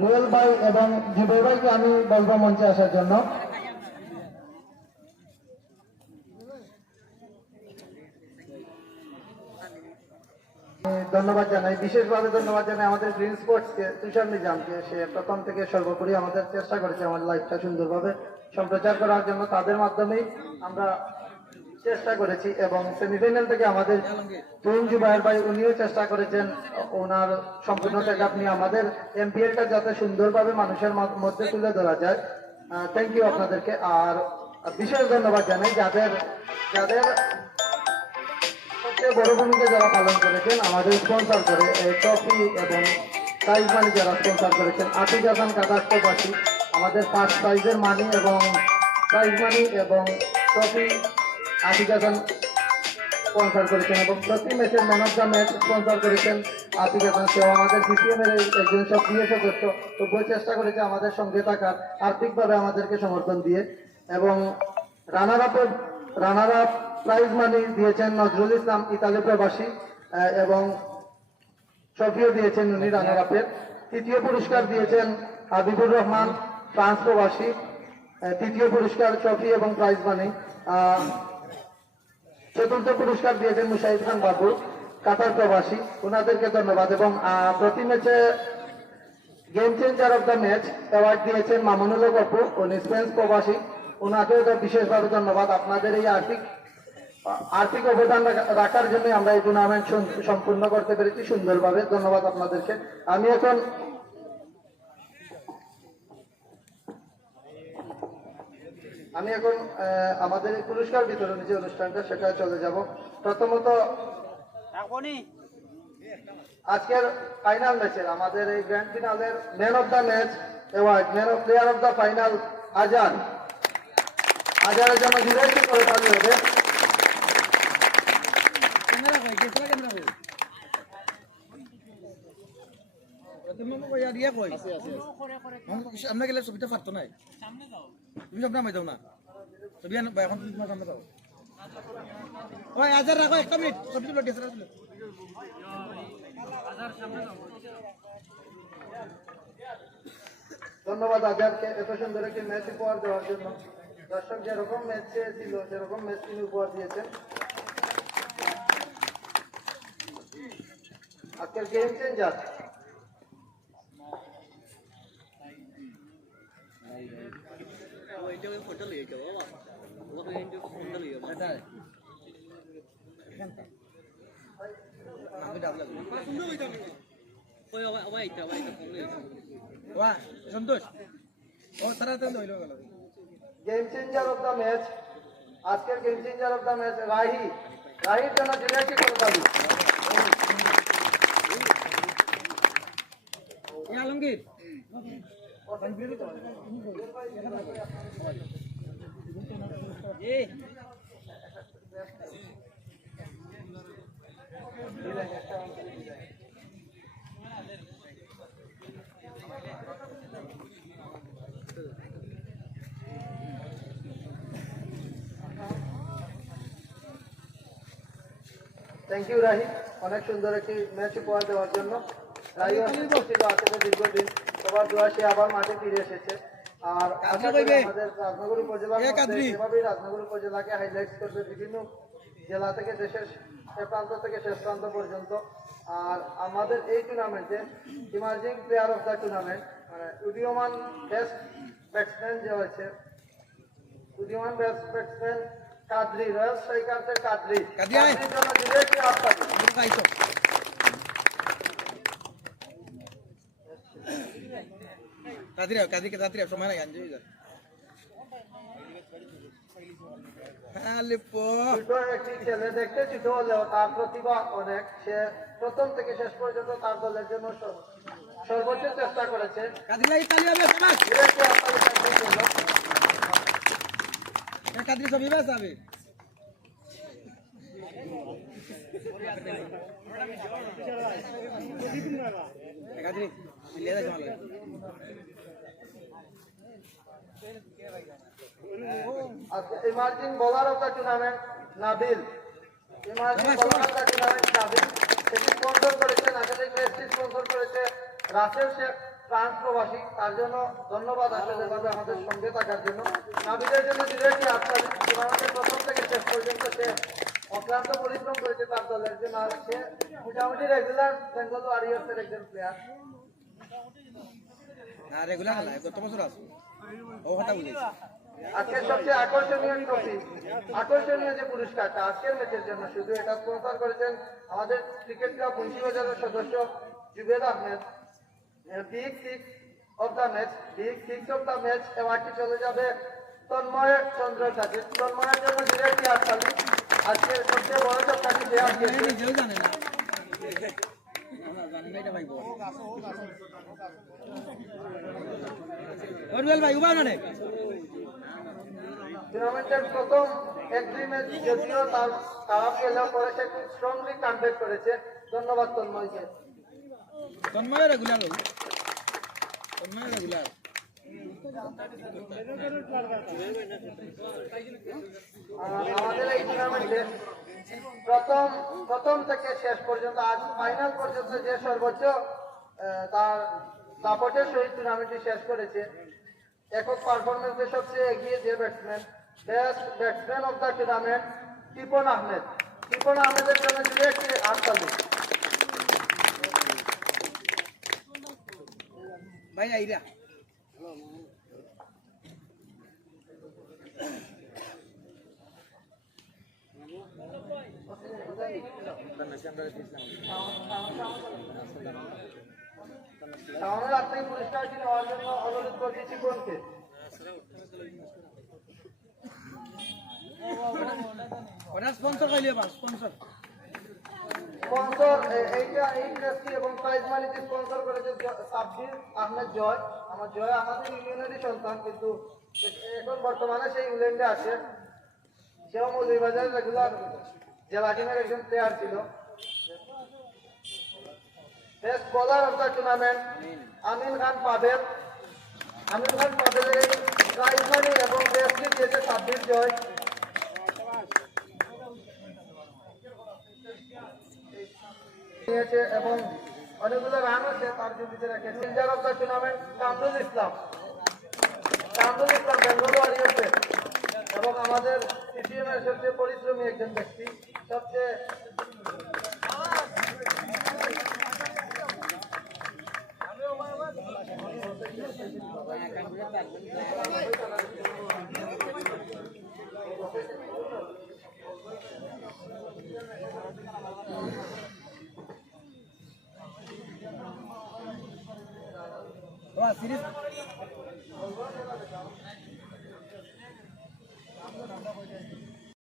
রুয়েল ভাই এবং জিবই ভাইকে আমি বলব মঞ্চে আসার জন্য। ধন্যবাদ জানাই। বিশেষভাবে ধন্যবাদ জানাই আমাদের গ্রিন স্পোর্টসকে তুষার নিজামকে। সে প্রথম থেকে সর্বোপরি আমাদের চেষ্টা করেছে আমাদের লাইফটা সুন্দরভাবে সম্প্রচার করার জন্য। তাদের মাধ্যমেই আমরা চেষ্টা করেছি এবং সেমিফাইনাল থেকে আমাদের তুরুণ জুবাইর ভাই উনিও চেষ্টা করেছেন ওনার সম্পূর্ণ চেক নিয়ে। আমাদের এমপিএলটা যাতে সুন্দরভাবে মানুষের মধ্যে তুলে ধরা যায়। থ্যাংক ইউ আপনাদেরকে। আর বিশেষ ধন্যবাদ জানাই যাদের যাদের সবচেয়ে বড় ভূমিকা যারা পালন করেছেন, আমাদের স্পন্সর করে ট্রফি এবং প্রাইজ মানি যারা স্পন্সর করেছেন, আতিক হাসান কাদাস্তবাসী, আমাদের ফার্স্ট প্রাইজের মানি এবং প্রাইজ মানি এবং ট্রফি আতিক হাসান করেছেন এবং প্রতি ম্যাচের ম্যান অফ করেছেন আমাদের একজন সক্রিয় তবুও চেষ্টা করেছে আমাদের সঙ্গে থাকার, আর্থিকভাবে আমাদেরকে সমর্থন দিয়ে এবং রানার আপের রানার আপ প্রাইজ মানি দিয়েছেন নজরুল ইসলাম, ইতালি প্রবাসী এবং ট্রফিও দিয়েছেন উনি রানার আপের তৃতীয় পুরস্কার দিয়েছেন হাবিবুর রহমান, ফ্রান্স প্রবাসী তৃতীয় পুরস্কার, ট্রফি এবং প্রাইজ মানি চতুর্থ পুরস্কার দিয়েছেন মুশাহিদ খান বাবু কাতার প্রবাসী। ওনাদেরকে ধন্যবাদ। এবং প্রতি ম্যাচে game changer of the match award দিয়েছেন মামুনুল হক অপু উনি স্পেন্স প্রবাসী। ওনাকেও তো বিশেষভাবে ধন্যবাদ। আপনাদের এই আর্থিক আর্থিক অবদান রাখার জন্য আমরা এই টুর্নামেন্ট সম্পূর্ণ করতে পেরেছি সুন্দরভাবে। ধন্যবাদ আপনাদেরকে। আমি এখন আমি এখন আহ, আমাদের এই পুরস্কার বিতরণ যে অনুষ্ঠানটা সেটা চলে যাব প্রথমত আজকের ফাইনাল ম্যাচের আমাদের এই grand ফিনালের man of the match award man of player of the final Azan আজানের জন্য বিদায়ী করে তালি হবে ক্যামেরা কই গেছলা ক্যামেরা কই তুমি মোক কই দিয়া কই আছে আছে সামনে গেলে ছবিটা ফাটতো নাই সামনে যাও তুমি সামনে আমি যাও না। ছবি এখন তুমি তোমার সামনে যাও। ওই আজার রাখো, একটা মিনিট। ছবি তুলো ডিএসএলআর তুলো। ধন্যবাদ আজাদকে এত সুন্দর একটি ম্যাচ উপহার দেওয়ার জন্য। দর্শক যেরকম ম্যাচ চেয়েছিল, সেরকম ম্যাচ তিনি উপহার দিয়েছেন। আজকের গেম চেঞ্জার এটা এখানটা আমি ডাবলা ওয়া সন্তোষ। ও তারা তাহলে হইল গেল। Game changer of the match আজকের game changer of the match Rahi. রাহির জন্য বিরাশি করে দাবি আলমগীর। থ্যাংক ইউ রাহি অনেক সুন্দর একটি ম্যাচ উপহার দেওয়ার জন্য। রাহি অসুস্থ ছিল আসলে দীর্ঘদিন সবার দোয়া সে আবার মাঠে ফিরে এসেছে। আর আমাদের রাজনগর কাদরি। এভাবেই রাজনগর উপজেলাকে হাইলাইট করবে বিভিন্ন জেলা থেকে দেশের প্রান্ত থেকে শেষ প্রান্ত পর্যন্ত। আর আমাদের এই টুর্নামেন্টে emerging player of the tournament মানে উদীয়মান বেস্ট ব্যাটসম্যান যে হয়েছে উদীয়মান বেস্ট ব্যাটসম্যান কাদরি রয়্যাল স্ট্রাইকারদের কাদরি। কাদরি কাদরির জন্য বিদেশি আপনাদের খাইছো তাড়াতাড়ি আও, কাদিকে তাড়াতাড়ি আও, সময় নাই আনজে যা একটি ছেলে দেখতে ছোট তার প্রতিভা অনেক সে প্রথম থেকে শেষ পর্যন্ত তার দলের জন্য সর্বোচ্চ চেষ্টা করেছে কাদির তালি হবে সবাই ডিরেক্টলি আপনাদের সাথে জন্য এ কাদির ছবি বাস হবে এ কাদির ভালো emerging bowler of the tournament Nabil. Emerging bowler of the tournament Nabil. সেটি স্পন্সর করেছেন একাধিক ম্যাচটি স্পন্সর করেছে। রাসেল শেখ ফ্রান্স প্রবাসী। তার জন্য ধন্যবাদ আসলে ভাবে আমাদের সঙ্গে থাকার জন্য। নাবিলের জন্য ডিরেক্টলি আপনার টুর্নামেন্টের প্রথম থেকে শেষ পর্যন্ত সে অক্লান্ত পরিশ্রম করেছে তার দলের জন্য। আর সে মোটামুটি রেগুলার বেঙ্গল ওয়ারিয়ার্সের একজন প্লেয়ার না রেগুলার না গত বছর আছে? আজকের সবচেয়ে আকর্ষণীয় ট্রফি আকর্ষণীয় যে পুরস্কারটা আজকের ম্যাচের জন্য শুধু এটা স্পন্সর করেছেন আমাদের ক্রিকেট ক্লাব মুন্সিবাজারের সদস্য Jubed Ahmed. Big six of the match big six of the match অ্যাওয়ার্ডটি চলে যাবে? তন্ময় চন্দ্রের কাছে তন্ময়ের জন্য ডিরেক্টলি আসলে আজকের সবচেয়ে বড় সপ্তাহটি যে আজকে জানে না আমরা জানি না এটা ভাই বল ভাই উবা মানে টুর্নামেন্টের প্রথম এন্ট্রি ম্যাচ যদিও তার খেলেও পরে সে খুব স্ট্রংলি কামব্যাক করেছে। ধন্যবাদ তন্ময়কে। তন্ময় রেগুলার তন্ময় রেগুলার আমাদের এই টুর্নামেন্টে প্রথম প্রথম থেকে শেষ পর্যন্ত আজ ফাইনাল পর্যন্ত যে সর্বোচ্চ তার সাপোর্টের সহিত টুর্নামেন্টটি শেষ করেছে। একক পারফরমেন্সে সবচেয়ে এগিয়ে যে batsman best batsman of the tournament Tipon Ahmed. Tipon আহমেদের জন্য যদি একটি আনতালি ভাই আইরা। নেওয়ার জন্য অনুরোধ করছি টিপনকে ওটা স্পন্সর কইলে বা স্পন্সর স্পন্সর এইটা এই ইন্ডাস্ট্রি এবং প্রাইজ মানিতে স্পন্সর করেছে সাব্বির আহমেদ জয়। আমার জয় আমাদের ইউনিয়নেরই সন্তান কিন্তু এখন বর্তমানে সেই ইংল্যান্ডে আছে। সেও মৌলভীবাজার রেগুলার জেলা টিমের একজন প্লেয়ার ছিল। Best bowler of the tournament Amin Khan Pabel Amin Khan পাবেলের prize money এবং বেস্টটি দিয়েছে সাব্বির জয়। এবং অনেকগুলো রান আছে, তার জমিতে রেখে সিলজার of the tournament Kamrul Islam. Kamrul Islam Bengal ওয়ারিয়ার্সের এবং আমাদের সিপিএম সবচেয়ে পরিশ্রমী একজন ব্যক্তি, সবচেয়ে সিরিজ